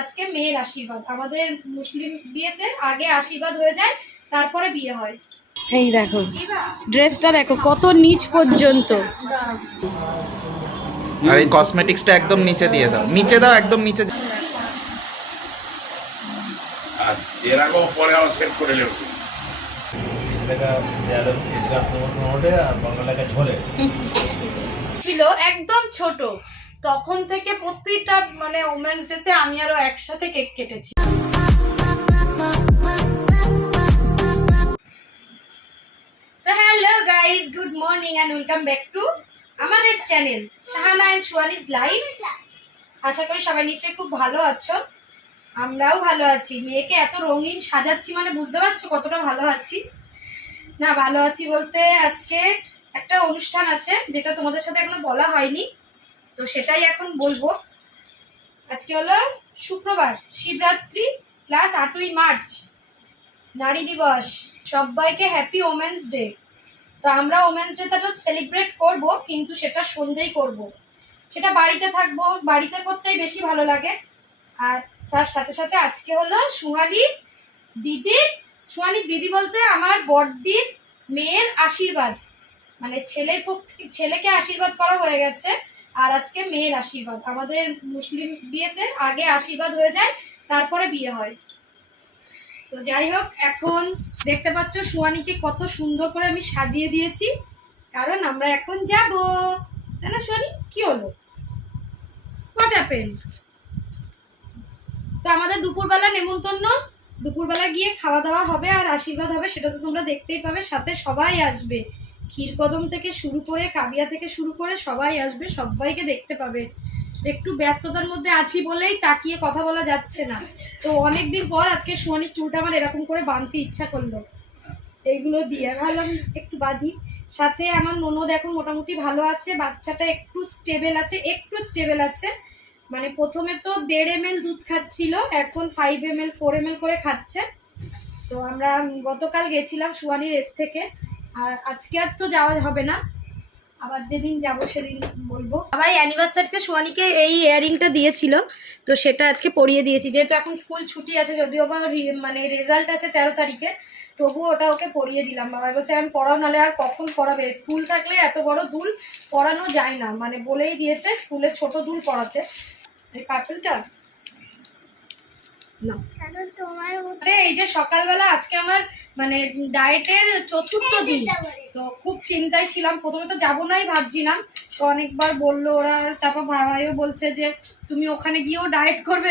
আজকে মেয়ের আশীর্বাদ। আমাদের মুসলিম বিয়েতে আগে আশীর্বাদ হয়ে যায় তারপরে বিয়ে হয়। এই দেখো ড্রেসটা দেখো কত নিচ পর্যন্ত। আর এই কসমেটিক্সটা একদম নিচে দিয়ে দাও। নিচে দাও একদম নিচে আর এর আগেও পরে আবার সেট করে নেব। ছিল একদম ছোট। তখন থেকে প্রত্যেকটা মানে ওমেন্স ডেতে আমি আরও একসাথে কেক কেটেছি। তো hello guys good morning and welcome back to আমাদের channel Shahana and Swanij live আশা করি সবাই নিশ্চয়ই খুব ভালো আছো। আমরাও ভালো আছি। মেয়েকে এত রঙিন সাজাচ্ছি মানে বুঝতে পারছ কতটা ভালো আছি। না, ভালো আছি বলতে আজকে একটা অনুষ্ঠান আছে, যেটা তোমাদের সাথে এখনও বলা হয়নি। তো সেটাই এখন বলব। আজকে হলো শুক্রবার, শিবরাত্রি প্লাস আটই মার্চ, নারী দিবস। সবাইকে হ্যাপি ওমেন্স ডে তো আমরা ওমেন্স ডেটা সেলিব্রেট করব, কিন্তু সেটা সন্ধ্যেই করব। সেটা বাড়িতে থাকব, বাড়িতে করতেই বেশি ভালো লাগে। আর তার সাথে সাথে আজকে হলো সুহালি দিদি সুহানির দিদি বলতে আমার বড়দির মেয়ের আশীর্বাদ। মানে ছেলের পক্ষে, ছেলেকে আশীর্বাদ করা হয়ে গেছে। আর আজকে মেয়ের আশীর্বাদ। আমাদের মুসলিম বিয়েতে আগে আশীর্বাদ হয়ে যায়, তারপরে বিয়ে হয়। তো যাই হোক, এখন দেখতে পাচ্ছ সুয়ানিকে কত সুন্দর করে আমি সাজিয়ে দিয়েছি। কারণ আমরা এখন যাব। তাই না, সুয়ানি? কি হলো? হোয়াট হ্যাপেন তো আমাদের দুপুরবেলা নেমন্তন্ন। দুপুরবেলা গিয়ে খাওয়া দাওয়া হবে আর আশীর্বাদ হবে, সেটা তো তোমরা দেখতেই পাবে। সাথে সবাই আসবে। ক্ষীরকদম থেকে শুরু করে, কাবিয়া থেকে শুরু করে সবাই আসবে, সবাইকে দেখতে পাবে। একটু ব্যস্ততার মধ্যে আছি বলেই তাকিয়ে কথা বলা যাচ্ছে না। তো অনেকদিন পর আজকে সোয়ানির চুলটা আমার এরকম করে বাঁধতে ইচ্ছা করল। এইগুলো দিয়ে ভাবলাম একটু বাঁধি। সাথে আমার ননদ এখন মোটামুটি ভালো আছে, বাচ্চাটা একটু স্টেবেল আছে, একটু স্টেবেল আছে। মানে প্রথমে তো দেড় এম দুধ খাচ্ছিল, এখন five M L four M করে খাচ্ছে। তো আমরা গতকাল গেছিলাম সুয়ানির এর থেকে। আর আজকে আর তো যাওয়া হবে না। আবার যেদিন যাব সেদিন বলব। সবাই অ্যানিভার্সারিতে সোয়ানিকে এই ইয়ারিংটা দিয়েছিল, তো সেটা আজকে পরিয়ে দিয়েছি। যেহেতু এখন স্কুল ছুটি আছে, যদিও বা মানে রেজাল্ট আছে তেরো তারিখে, তবুও ওটা ওকে পড়িয়ে দিলাম। বাবা বলছে আমি পড়াও, নাহলে আর কখন পড়াবে? স্কুল থাকলে এত বড় দুল পড়ানো যায় না। মানে বলেই দিয়েছে স্কুলে ছোট দুল পড়াতে। এই পার্পেলটা না এই যে সকালবেলা আজকে আমার মানে ডায়েটের চতুর্থ দিন। তো খুব চিন্তায় ছিলাম প্রথমে তো যাব নাই ভাবছিলাম। তো অনেকবার বলল ওরা তারপর ভাইও বলছে যে তুমি ওখানে গিয়েও ডায়েট করবে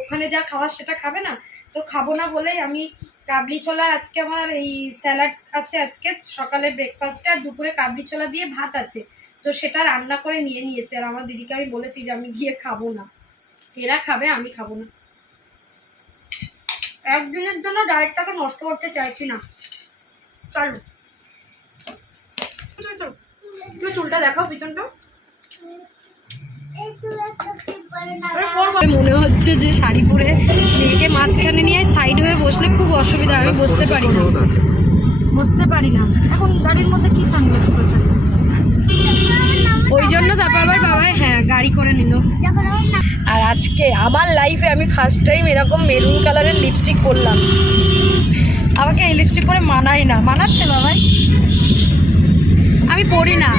ওখানে যা খাওয়ার সেটা খাবে না। তো খাব না বলেই আমি কাবলি ছোলা আজকে আমার এই স্যালাড আছে আজকে। সকালে ব্রেকফাস্টে আর দুপুরে কাবলি ছোলা দিয়ে ভাত আছে। তো সেটা রান্না করে নিয়ে নিয়েছে। আর আমার দিদিকে আমি বলেছি যে আমি গিয়ে খাব না। এরা খাবে আমি খাব না। একদিনের জন্য ডায়েটটাকে নষ্ট করতে চাইছি না। চলো। চলো, চলো। তুমি চুলটা দেখাও পিছনটা। মনে হচ্ছে যে শাড়ি পরে মেয়েকে মাঝখানে নিয়ে সাইড হয়ে বসলে খুব অসুবিধা আমি বসতে পারি না। বসতে পারি না। এখন গাড়ির মধ্যে কি সানগ্লাস পরে থাকে ওই জন্য তারপর আবার বাবাই হ্যাঁ গাড়ি করে নিল। আর আজকে আমার লাইফে আমি ফার্স্ট টাইম এরকম মেরুন কালারের লিপস্টিক পরলাম। আমাকে এই লিপস্টিক পরে মানাই না। মানাচ্ছে বাবাই? আমি পরি না।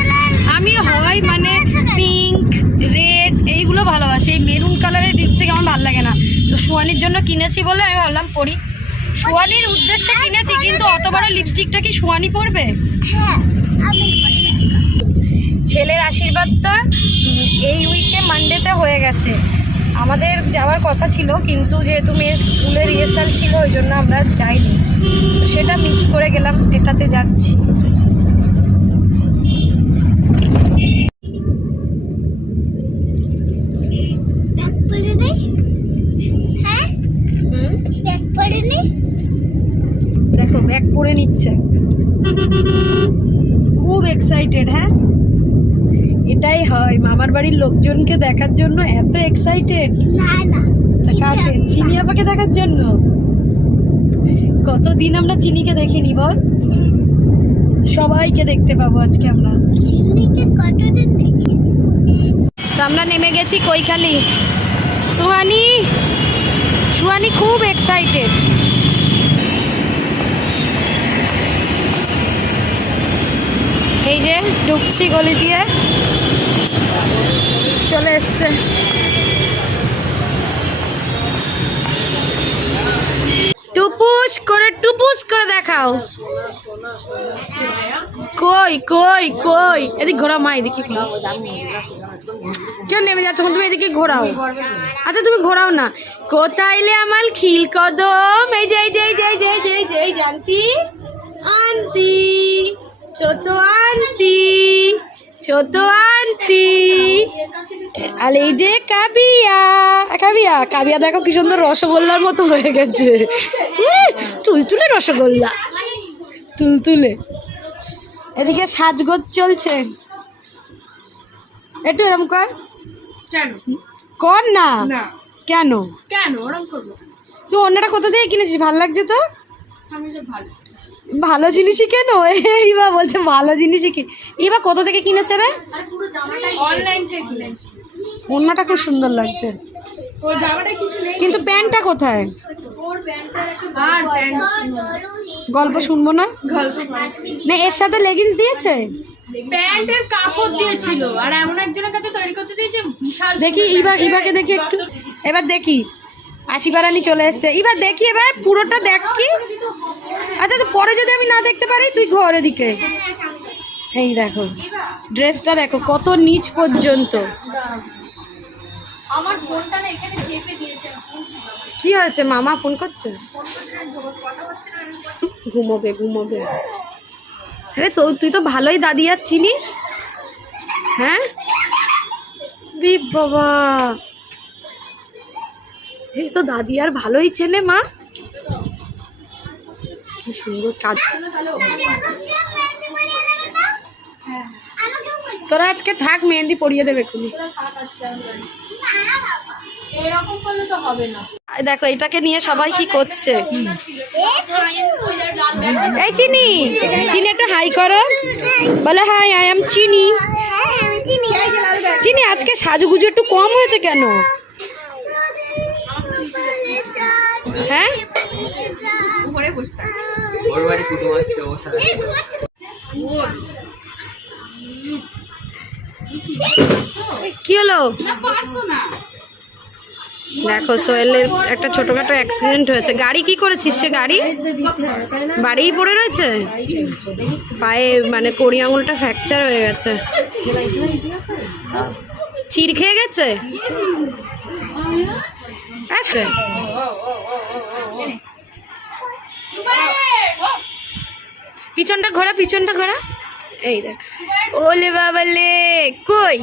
আমি হয় মানে পিঙ্ক রেড এইগুলো ভালোবাসি। এই মেরুন কালারের লিপস্টিক আমার ভালো লাগে না। তো সোয়ানির জন্য কিনেছি বলে আমি ভাবলাম পরি। সোয়ানির উদ্দেশ্যে কিনেছি, কিন্তু অত বড় লিপস্টিকটা কি সোয়ানি পরবে? ছেলের আশীর্বাদটা এই উইকে মানডেতে হয়ে গেছে। আমাদের যাওয়ার কথা ছিল, কিন্তু যেহেতু মেয়ের স্কুলের রিহার্সাল ছিল, ওই জন্য আমরা যাইনি। সেটা মিস করে গেলাম, এটাতে যাচ্ছি। দেখো ব্যাগ পরে নিচ্ছে। খুব এক্সাইটেড হ্যাঁ? এটাই হয়। মামার বাড়ির লোকজনকে দেখার জন্য এত এক্সাইটেড কাকে? চিনি আপাকে দেখার জন্য? কতদিন আমরা চিনিকে দেখিনি বল? সবাইকে দেখতে পাবো আজকে আমরা। তো আমরা নেমে গেছি কৈখালি। সুহানি সুহানি খুব এক্সাইটেড এই যে ঢুকছি গলি দিয়ে। চলে এসছে। টুপুস করে টুপুস করে দেখাও। কই কই কই? এদিক ঘোরাও মা, এদিকে। কেউ নেমে যাচ্ছ, তুমি এদিকে ঘোরাও। আচ্ছা তুমি ঘোরাও না। কোথাইলে আমার খিল কদম? এই যে এই যে এই যে এই যে এই যে এই যে, এই জানতি আন্তি ছোট আন্তি ছোট আন্টি। আর এই যে কাবিয়া। কাবিয়া কাবিয়া দেখো কি সুন্দর রসগোল্লার মতো হয়ে গেছে। তুলতুলে রসগোল্লা। তুলতুলে। এদিকে সাজগোজ চলছে। একটু এরম কর। কর না। না। কেন? কেন? ওরম করব। তুই অন্যটা কোথা থেকে কিনেছিস? ভালো লাগছে তো? আমি ভালো। ভালো জিনিসই কেন? এইবা বলছে ভালো জিনিসই কি? এবার কোথা থেকে কিনেছে রে? আর পুরো জামাটাই অনলাইন থেকে কিনেছি। অন্যটা খুব সুন্দর লাগছে। কিন্তু প্যান্টটা কোথায়? গল্প শুনব না? গল্প না এর সাথে লেগিংস দিয়েছে? প্যান্টের কাপড় দিয়েছিল। আর এমন একজনের কাছে তৈরি করতে দিয়েছে দেখি ইবা ইবাকে দেখি একটু। এবার দেখি। আশিবারানি চলে এসছে। এবার দেখি এবার পুরোটা দেখ কি। আচ্ছা তো পরে যদি আমি না দেখতে পারি তুই ঘর দিকে এই দেখো ড্রেসটা দেখো কত নিচ পর্যন্ত। আমার ফোনটা না এখানে চেপে দিয়েছে কি হয়েছে মামা ফোন করছে? ঘুমোবে ঘুমোবে। আরে তো তুই তো ভালোই দাদি আর চিনিস। হ্যাঁ? বি বাবা এই তো দাদি আর ভালোই চেনে, মা। কি সুন্দর কাজ। তোরা আজকে থাক, মেহেন্দি পরিয়ে দেবে খুনি দেখো, এটাকে নিয়ে সবাই কি করছে? এই চিনি চিনি একটা হাই করো। বলে, হাই আই এম চিনি। চিনি, আজকে সাজুগুজু একটু কম হয়েছে কেন? হ্যাঁ? কি হলো? দেখো সোহেলের একটা ছোটখাটো অ্যাক্সিডেন্ট হয়েছে। গাড়ি কি করেছিস সে গাড়ি? বাড়িই পড়ে রয়েছে? পায়ে মানে কড়ি আঙুলটা ফ্র্যাকচার হয়ে গেছে। চির খেয়ে গেছে? আচ্ছা পিছনটা ঘোরা পিছনটা ঘোরা এই দেখ ওলে বাবালে কই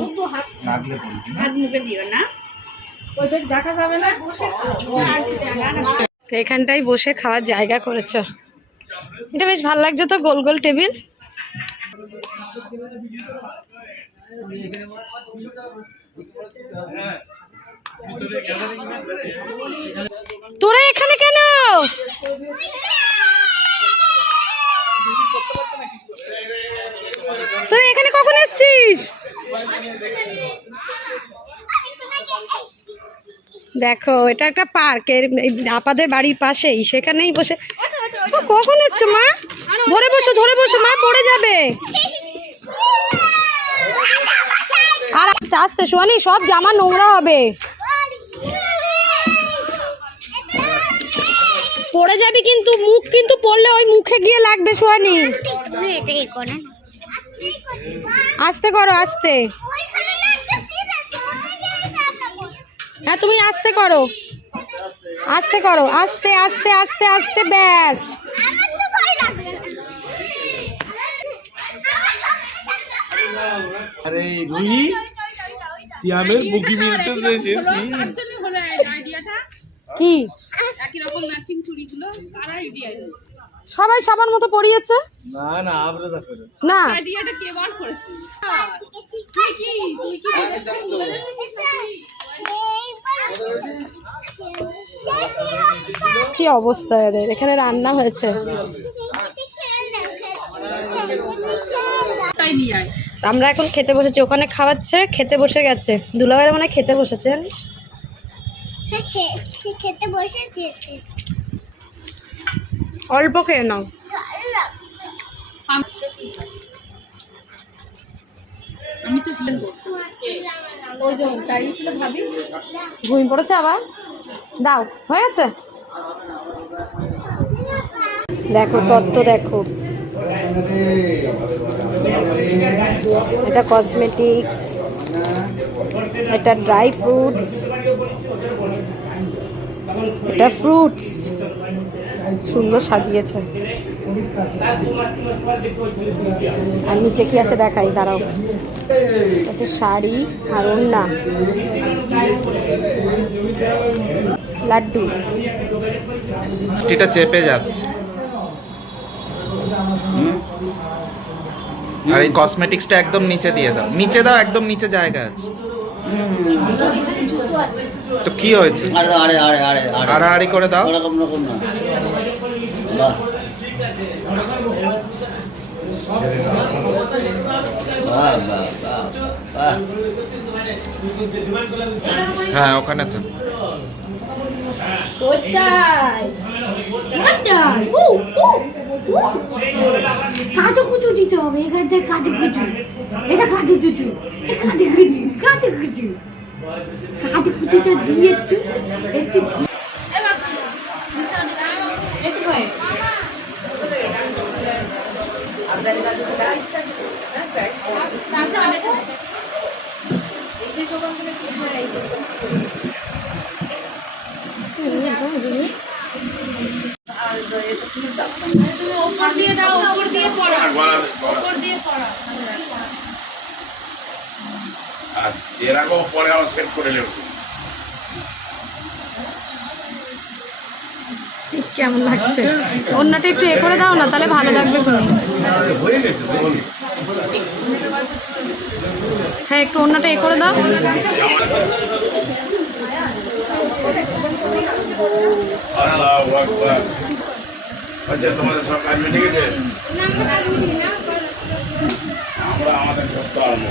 এখানটাই বসে খাওয়ার জায়গা করেছে এটা বেশ ভালো লাগছে তো গোল গোল টেবিল তোরা এখানে কেন? তোরা এখানে কখন এসছিস? দেখো, এটা একটা পার্ক। এর আপাদের বাড়ির পাশেই, সেখানেই বসে কখন এসছো, মা? ধরে বসো ধরে বসো, মা পড়ে যাবে। আর আস্তে আস্তে শোনি সব জামা নোংরা হবে। পড়ে যাবি কিন্তু মুখ কিন্তু পড়লে ওই মুখে গিয়ে লাগবে সোয়ানি আস্তে করো আস্তে। হ্যাঁ তুমি আস্তে করো। আস্তে করো আস্তে আস্তে আস্তে আস্তে ব্যাস। আরে রুহি? সিয়ামের বুকি মিলতে এসেছি কি? সবাই সবার মতো পড়িয়েছে না না আবরে দেখো না। কি অবস্থা এদের? এখানে রান্না হয়েছে। আমরা এখন খেতে বসেছি। ওখানে খাওয়াচ্ছে খেতে বসে গেছে। দুলাভাইয়ের মানে খেতে বসেছে জানিস? খেতে বসেছি অল্প খেয়ে নাও। আমি তো ফিল ওই দাঁড়িয়ে ছিল ভাবি। ঘুমিয়ে পড়েছে আবার? দাও হয়ে গেছে? দেখো তত্ত্ব দেখো। এটা কসমেটিক্স এটা ড্রাই ফ্রুটস এটা ফ্রুটস সুন্দর সাজিয়েছে। আর নিচে কি আছে দেখাই? দাঁড়াও। এটা শাড়ি আর ওড়না। লাড্ডু। চেপে যাচ্ছে। আর এই কসমেটিক্সটা একদম নিচে দিয়ে দাও। নিচে দাও একদম নিচে জায়গা আছে। তো কি হয়েছে? আরে আরে আরে আরে আরে। আড়াআড়ি করে দাও। ওরকম রকম না। হ্যাঁ ওখানে তো কাজু কুচু দিতে হবে। এখানটা কাজু কুচু। এটা কাজু কুচু। কাজু কুচু। কাজু কুচু। কাজু কুচুটা দিয়ে একটু একটু তুমি ওপর দিয়ে দাও ওপর দিয়ে পড়া। ওপর দিয়ে পড়া। আর এর আগেও পরে আবার সেট করে নেব। কেমন লাগছে? অন্যটা একটু এ করে দাও না তাহলে ভালো লাগবে কোনো হ্যাঁ একটু অন্যটা এ করে দাও। আচ্ছা তোমাদের সব কাজ মিটে গেছে? আমরা আমাদের কষ্ট আরম্ভ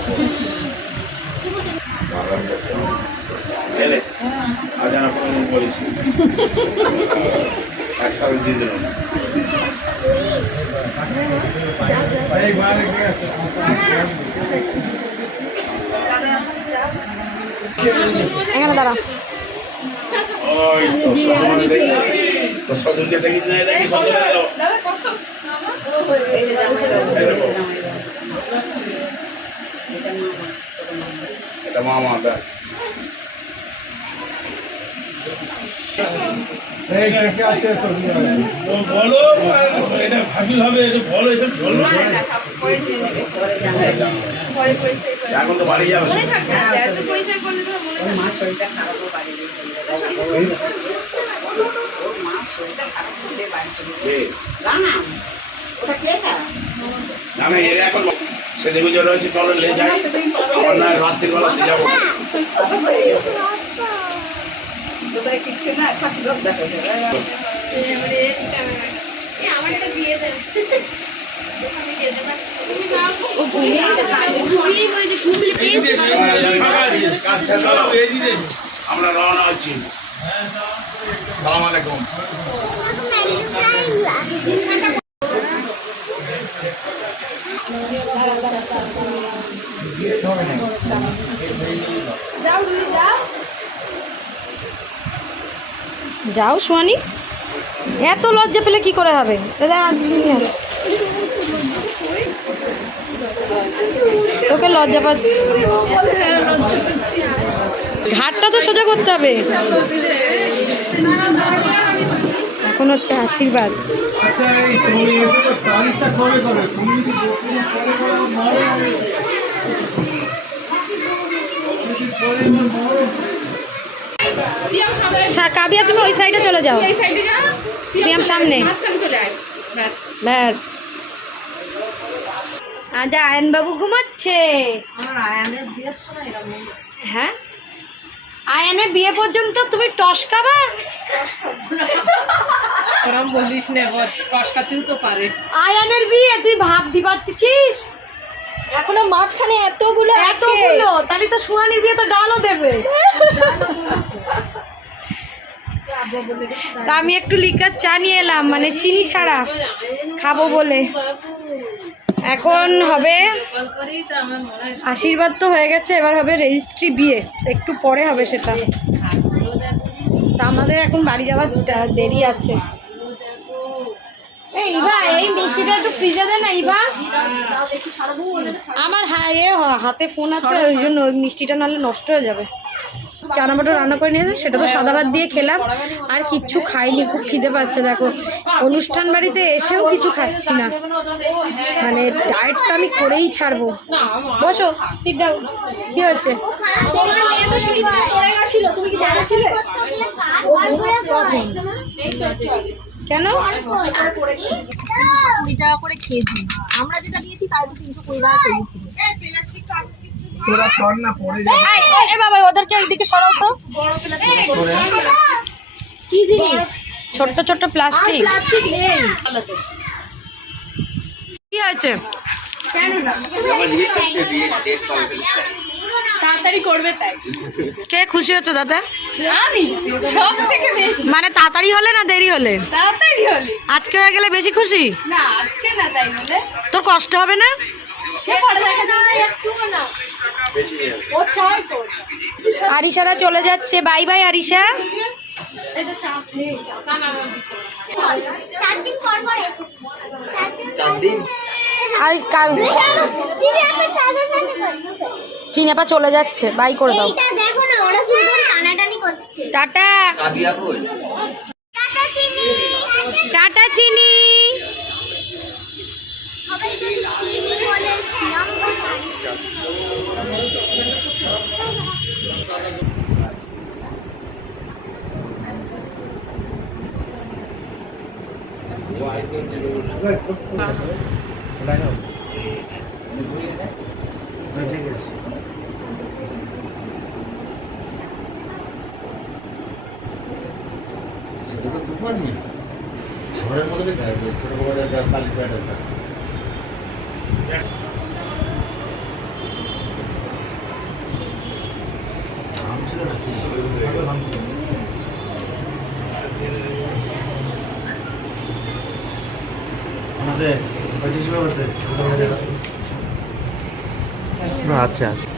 আজ আমি কোনো বলেছি একসাথে দিয়ে দিলাম এখানে দাঁড়া সজনকে দেখি না দেখি সজনে দাও এই দেখো। এটা মামা দেখ। বলো এটা ফাঁসিল হবে এটা বলো এসব বলো। এখন তো বাড়ি যাবে। না না এর এখন সেদিকে রয়েছে চলো লে যাই। আবার না। রাত্রিবেলা যাব। আমরা রওনা হচ্ছি। সালাম আলাইকুম। যাও সোয়ানি এত লজ্জা পেলে কি করে হবে। তোকে লজ্জা পাচ্ছি। ঘাটটা তো সোজা করতে হবে। এখন হচ্ছে আশীর্বাদ। আচ্ছা কাবিয়া তুমি ওই সাইডে চলে যাও। সিয়াম সামনে। ব্যাস। আজা আয়ন বাবু ঘুমাচ্ছে হ্যাঁ? আয়নের বিয়ে পর্যন্ত তুমি টসকাবা ওরম বলিস না বল টসকাতেও তো পারে। আয়ানের বিয়ে তুই ভাবতে পারতেছিস এখনও মাঝখানে এতগুলো এতগুলো? তাহলে তো সুহানির বিয়ে তো ডালও দেবে। তা আমি একটু লিকার চা নিয়ে এলাম মানে চিনি ছাড়া। খাব বলে। এখন হবে আশীর্বাদ তো হয়ে গেছে, এবার হবে রেজিস্ট্রি বিয়ে, একটু পরে হবে সেটা। তা আমাদের এখন বাড়ি যাওয়ার দেরি আছে। এই এই মিষ্টিটা একটু ফ্রিজে দে না আমার হাতে ফোন আছে, ওই জন্য ওই মিষ্টিটা নাহলে নষ্ট হয়ে যাবে। চানা বাটো রান্না করে নিয়েছে সেটা তো সাদা ভাত দিয়ে খেলাম। আর কিচ্ছু খাইনি খুব খিদে পাচ্ছে দেখো। অনুষ্ঠান বাড়িতে এসেও কিছু খাচ্ছি না। মানে ডায়েটটা আমি করেই ছাড়বো। বসো সিট ডাউন কি হচ্ছে? কেন? টাকা করে কেজি আমরা যেটা দিয়েছি তাই তো তিনশো কুড়ি টাকা কেজি তোরা সর না পড়ে যাবে এই বাবা ওদেরকে এইদিকে সরাও তো। কি জিনিস? ছোট্ট ছোট্ট প্লাস্টিক। প্লাস্টিক কি হয়েছে? তাড়াতাড়ি করবে তাই। কে খুশি হচ্ছে দাদা? আমি। সব থেকে বেশি। মানে তাড়াতাড়ি হলে না দেরি হলে? তাড়াতাড়ি হলে। আজকে হয়ে গেলে বেশি খুশি? না আজকে না তাই বলে তোর কষ্ট হবে না? আরিশারা চলে যাচ্ছে। Bye bye Arisha. এই তো চাপ নেই না না না চার দিন পর পর এসো চার দিন চার দিন আর কাল চিনি আপনি চিনাপা চলে যাচ্ছে বাই করে দাও টাটা টাটা চিনি। ঘরের মধ্যে থাকবে ছোট বড় একটা কালী প্যাড আছে নাম ছিল না কি? নাম ছিল না। আমাদের পঁচিশ বলতে আচ্ছা আচ্ছা।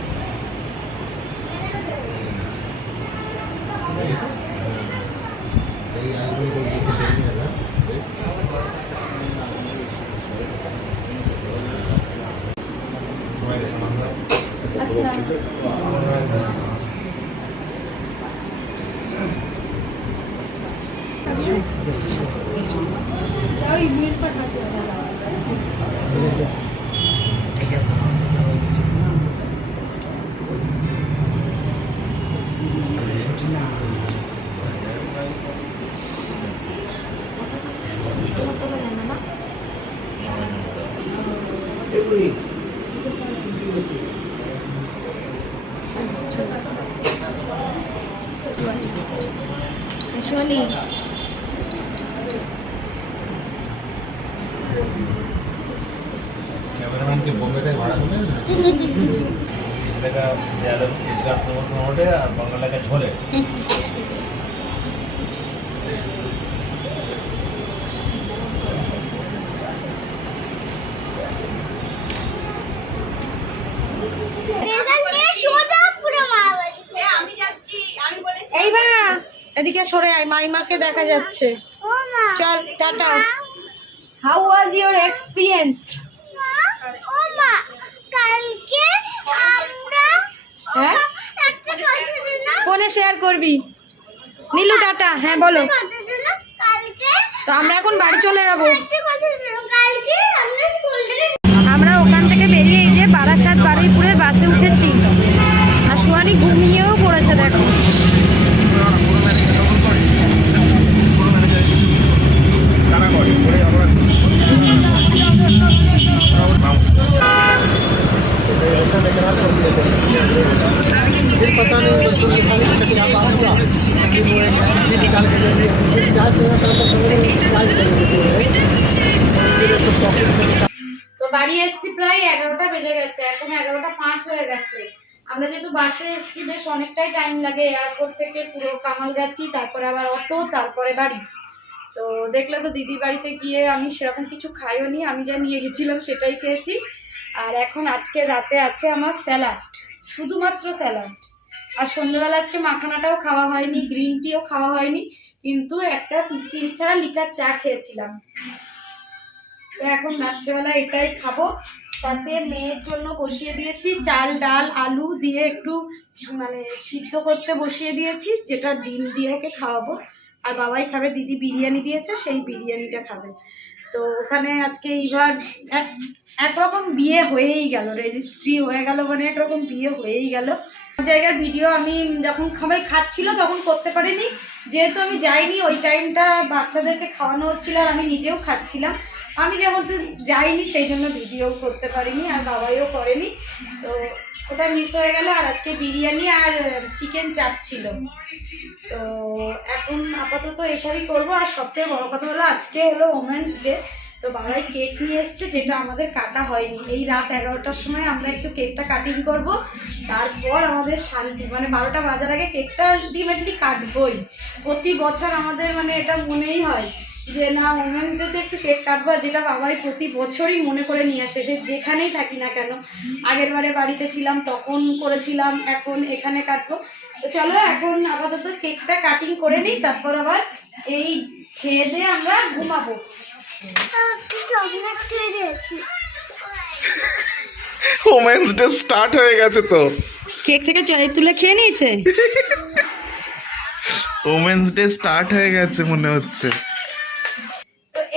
এই আইগুলো করতে দেরি হবে শোনি ক্যামেরাম্যানকে বোম্বে থেকে ভাড়া করে ছেলেটা দেয়ালে ওঠে আর এইবার এদিকে সরে আয় মাইমাকে দেখা যাচ্ছে। চল tata. How was your experience কালকে হ্যাঁ? ফোনে শেয়ার করবি। নীলু টাটা হ্যাঁ বলো। তো আমরা এখন বাড়ি চলে যাব। আমরা ওখান থেকে বেরিয়ে এই যে বারাসাত বারুইপুরের বাসে উঠেছি। আর সুয়ানি ঘুমিয়েও পড়েছে, দেখো। पता नहीं बच्चों के साथ क्या बात हुआ कि वो एक चिट्ठी निकाल के दे दी क्या थोड़ा सा तो समझ में क्या फिर तो पॉकेट में তো বাড়ি এসেছি প্রায় এগারোটা বেজে গেছে এখন এগারোটা পাঁচ হয়ে গেছে আমরা যেহেতু বাসে এসেছি বেশ অনেকটাই টাইম লাগে এয়ারপোর্ট থেকে পুরো কামাল গেছি তারপরে আবার অটো তারপরে বাড়ি তো দেখলে তো দিদির বাড়িতে গিয়ে আমি সেরকম কিছু খাইও নি আমি যা নিয়ে গেছিলাম সেটাই খেয়েছি আর এখন আজকে রাতে আছে আমার স্যালাড, শুধুমাত্র স্যালাড। আর সন্ধ্যেবেলা আজকে মাখানাটাও খাওয়া হয়নি, গ্রিন টিও খাওয়া হয়নি, কিন্তু একটা চিনি ছাড়া লিকার চা খেয়েছিলাম। তো এখন রাত্রেবেলা এটাই খাব। সাথে মেয়ের জন্য বসিয়ে দিয়েছি চাল, ডাল, আলু দিয়ে একটু মানে সিদ্ধ করতে বসিয়ে দিয়েছি, যেটা ডিম দিয়ে ওকে খাওয়াবো। আর বাবাই খাবে, দিদি বিরিয়ানি দিয়েছে, সেই বিরিয়ানিটা খাবে। তো ওখানে আজকে এইবার এক, একরকম বিয়ে হয়েই গেল রেজিস্ট্রি হয়ে গেল মানে একরকম বিয়ে হয়েই গেল। জায়গার ভিডিও আমি যখন খাবাই খাচ্ছিল তখন করতে পারিনি, যেহেতু আমি যাইনি, ওই টাইমটা বাচ্চাদেরকে খাওয়ানো হচ্ছিল আর আমি নিজেও খাচ্ছিলাম। আমি যেহেতু যাইনি, সেই জন্য ভিডিও করতে পারিনি আর বাবাইও করেনি। তো ওটা মিস হয়ে গেল আর আজকে বিরিয়ানি আর চিকেন চাপ ছিল। তো এখন আপাতত এসবই করব। আর সবথেকে বড় কথা হলো, আজকে হলো ওমেন্স ডে তো বাবাই কেক নিয়ে এসছে, যেটা আমাদের কাটা হয়নি। এই রাত এগারোটার সময় আমরা একটু কেকটা কাটিং করব। তারপর আমাদের শান্তি মানে বারোটা বাজার আগে কেকটা আলটিমেটলি কাটবই। প্রতি বছর আমাদের মানে এটা মনেই হয় যে না ওমেন্স ডেতে একটু কেক কাটবো যেটা বাবাই প্রতি বছরই মনে করে নিয়ে আসে সে যেখানেই থাকি না কেন। আগের বারে বাড়িতে ছিলাম তখন করেছিলাম এখন এখানে কাটবো। তো চলো এখন আপাতত কেকটা কাটিং করে নিই তারপর আবার এই খেয়ে দিয়ে আমরা ঘুমাবো। ওমেন্স ডে স্টার্ট হয়ে গেছে তো। কেক থেকে চ- তুলে খেয়ে নিয়েছে? ওমেন্স ডে স্টার্ট হয়ে গেছে মনে হচ্ছে।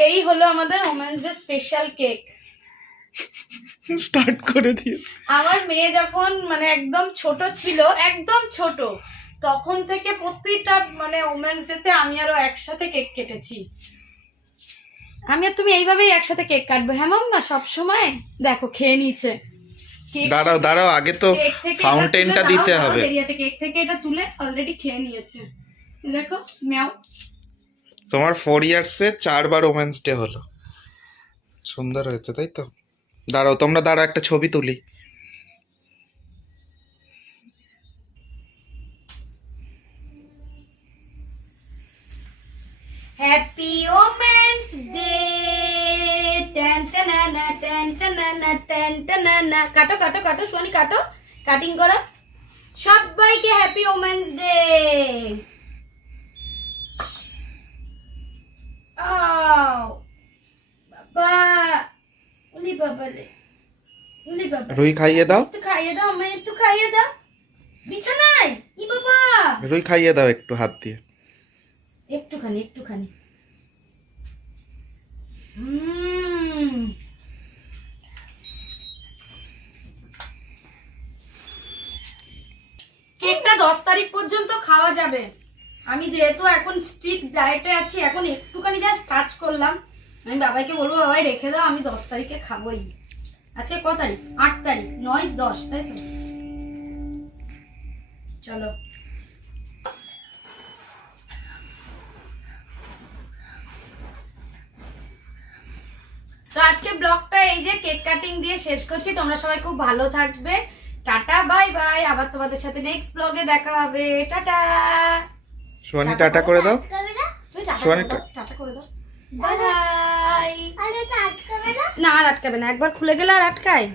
এই হলো আমাদের women's day special cake start করে দিয়েছে। আমার মেয়ে যখন মানে একদম ছোট ছিল একদম ছোট তখন থেকে প্রতিটা মানে ওমেন্স ডেতে আমি আরও একসাথে কেক কেটেছি। আমি আর তুমি এইভাবেই একসাথে কেক কাটবো হ্যাঁ মাম্মা? সবসময়? দেখো খেয়ে নিচ্ছে দাঁড়াও দাঁড়াও আগে তো ফাউন্টেনটা দিতে হবে। কেক থেকে এটা তুলে অলরেডি খেয়ে নিয়েছে। দেখো ম্যাও তোমার ফোর ইয়ার্সে চারবার ওমেন্স ডে হলো। সুন্দর হয়েছে, তাই তো? দাঁড়াও, তোমরা দাঁড়াও, একটা ছবি তুলি। হ্যাপি ওমেন্স ডে কাটো কাটো কাটো, সোনি, কাটো। কাটিং করো। সবাইকে হ্যাপি ওমেন্স ডে রুই খাইয়ে দাও। একটু খাইয়ে দাও আমায় একটু খাইয়ে দাও। বিছানায় ই বাবা। রুই খাইয়ে দাও একটু হাত দিয়ে। একটুখানি একটুখানি। কেকটা দশ তারিখ পর্যন্ত খাওয়া যাবে। আমি যেহেতু এখন স্ট্রিক্ট ডায়েটে আছি, এখন একটুখানি জাস্ট কাজ করলাম। আমি বাবাইকে বলব, বাবাই, রেখে দাও, আমি দশ তারিখে খাবোই। আজকে ক তারিখ? আট তারিখ, নয়, দশ, তাই তো? চলো। তো আজকে ব্লগটা এই যে কেক কাটিং দিয়ে শেষ করছি। তোমরা সবাই খুব ভালো থাকবে। Tata, bye bye. আবার তোমাদের সাথে নেক্সট ব্লগে দেখা হবে। টাটা! সোয়ানি টাটা করে দাও। সোয়ানি করে দাও টাটা করে দাও। Bye bye. আর এটা আটকাবে না? না আর আটকাবে না একবার খুলে গেলে আর আটকায়।